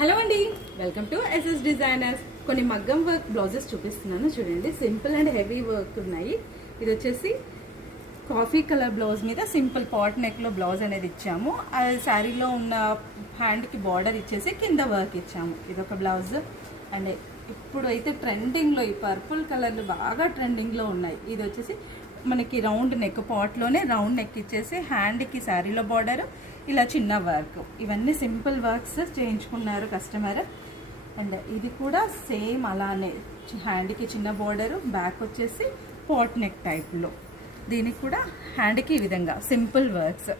Hello అండి, welcome to SS designers. కొన్ని మగ్గం వర్క్ బ్లౌజెస్ చూపిస్తున్నాను చూడండి. సింపుల్ అండ్ హెవీ వర్క్ ఉన్నాయి. ఇది వచ్చేసి కాఫీ కలర్ బ్లౌజ్ మీద సింపుల్ పాట్ నెక్లో బ్లౌజ్ అనేది ఇచ్చాము. అది శారీలో ఉన్న హ్యాండ్కి బార్డర్ ఇచ్చేసి కింద వర్క్ ఇచ్చాము. ఇదొక బ్లౌజ్. అండ్ ఇప్పుడు అయితే ట్రెండింగ్లో ఈ పర్పుల్ కలర్లు బాగా ట్రెండింగ్లో ఉన్నాయి. ఇది వచ్చేసి మనకి రౌండ్ నెక్, పాట్లోనే రౌండ్ నెక్ ఇచ్చేసి హ్యాండ్కి శారీలో బార్డర్, ఇలా చిన్న వర్క్. ఇవన్నీ సింపుల్ వర్క్స్ చేయించుకున్నారు కస్టమర్. అండ్ ఇది కూడా సేమ్ అలానే హ్యాండ్కి చిన్న బార్డరు, బ్యాక్ వచ్చేసి పాట్ నెక్ టైప్లో. దీనికి కూడా హ్యాండ్కి ఈ విధంగా సింపుల్ వర్క్స్.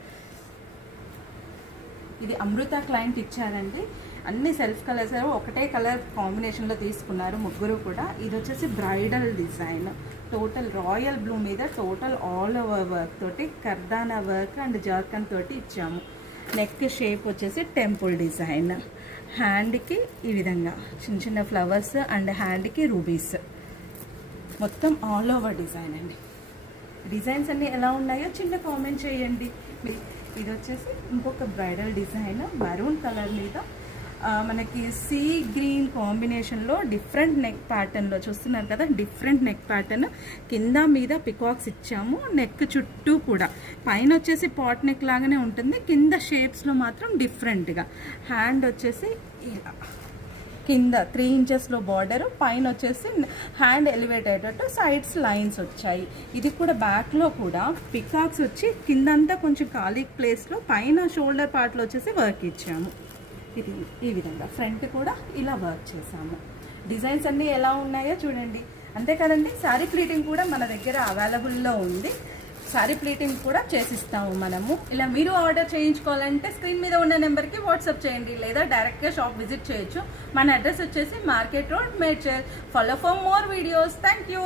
ఇది అమృత క్లయింట్ ఇచ్చారండి. అన్ని సెల్ఫ్ కలర్స్ ఒకటే కలర్ కాంబినేషన్లో తీసుకున్నారు ముగ్గురు కూడా. ఇది వచ్చేసి bridal design, total royal blue మీద టోటల్ ఆల్ ఓవర్ వర్క్ తోటి కర్దానా వర్క్ అండ్ జార్కన్ తోటి ఇచ్చాము. నెక్ షేప్ వచ్చేసి టెంపుల్ డిజైన్, హ్యాండ్కి ఈ విధంగా చిన్న చిన్న ఫ్లవర్స్ అండ్ హ్యాండ్కి రూబీస్, మొత్తం ఆల్ ఓవర్ డిజైన్ అండి. డిజైన్స్ అన్నీ ఎలా ఉన్నాయో చిన్న కామెంట్ చేయండి. ఇది వచ్చేసి ఇంకొక బ్రైడల్ డిజైన్, మరూన్ కలర్ మీద మనకి సీ గ్రీన్ కాంబినేషన్లో డిఫరెంట్ నెక్ ప్యాటర్న్లో చూస్తున్నారు కదా. డిఫరెంట్ నెక్ ప్యాటర్న్, కింద మీద పికాక్స్ ఇచ్చాము. నెక్ చుట్టూ కూడా పైన వచ్చేసి పాట్ నెక్ లాగానే ఉంటుంది, కింద షేప్స్లో మాత్రం డిఫరెంట్గా. హ్యాండ్ వచ్చేసి ఇలా కింద 3 ఇంచెస్లో బార్డరు, పైన వచ్చేసి హ్యాండ్ ఎలివేట్ అయ్యేటట్టు సైడ్స్ లైన్స్ వచ్చాయి. ఇది కూడా బ్యాక్లో కూడా పికాక్స్ వచ్చి కిందంతా కొంచెం ఖాళీ ప్లేస్లో పైన షోల్డర్ పార్ట్లో వచ్చేసి వర్క్ ఇచ్చాము. ఇది ఈ విధంగా ఫ్రంట్ కూడా ఇలా వర్క్ చేసాము. డిజైన్స్ అన్నీ ఎలా ఉన్నాయో చూడండి. అంతే కదండి, శారీ ప్లీటింగ్ కూడా మన దగ్గర అవైలబుల్లో ఉంది. శారీ ప్లీటింగ్ కూడా చేసిస్తాము మనము. ఇలా మీరు ఆర్డర్ చేయించుకోవాలంటే స్క్రీన్ మీద ఉన్న నెంబర్కి వాట్సాప్ చేయండి, లేదా డైరెక్ట్గా షాప్ విజిట్ చేయొచ్చు. మన అడ్రస్ వచ్చేసి market road, Medchal. Follow for more videos. Thank you.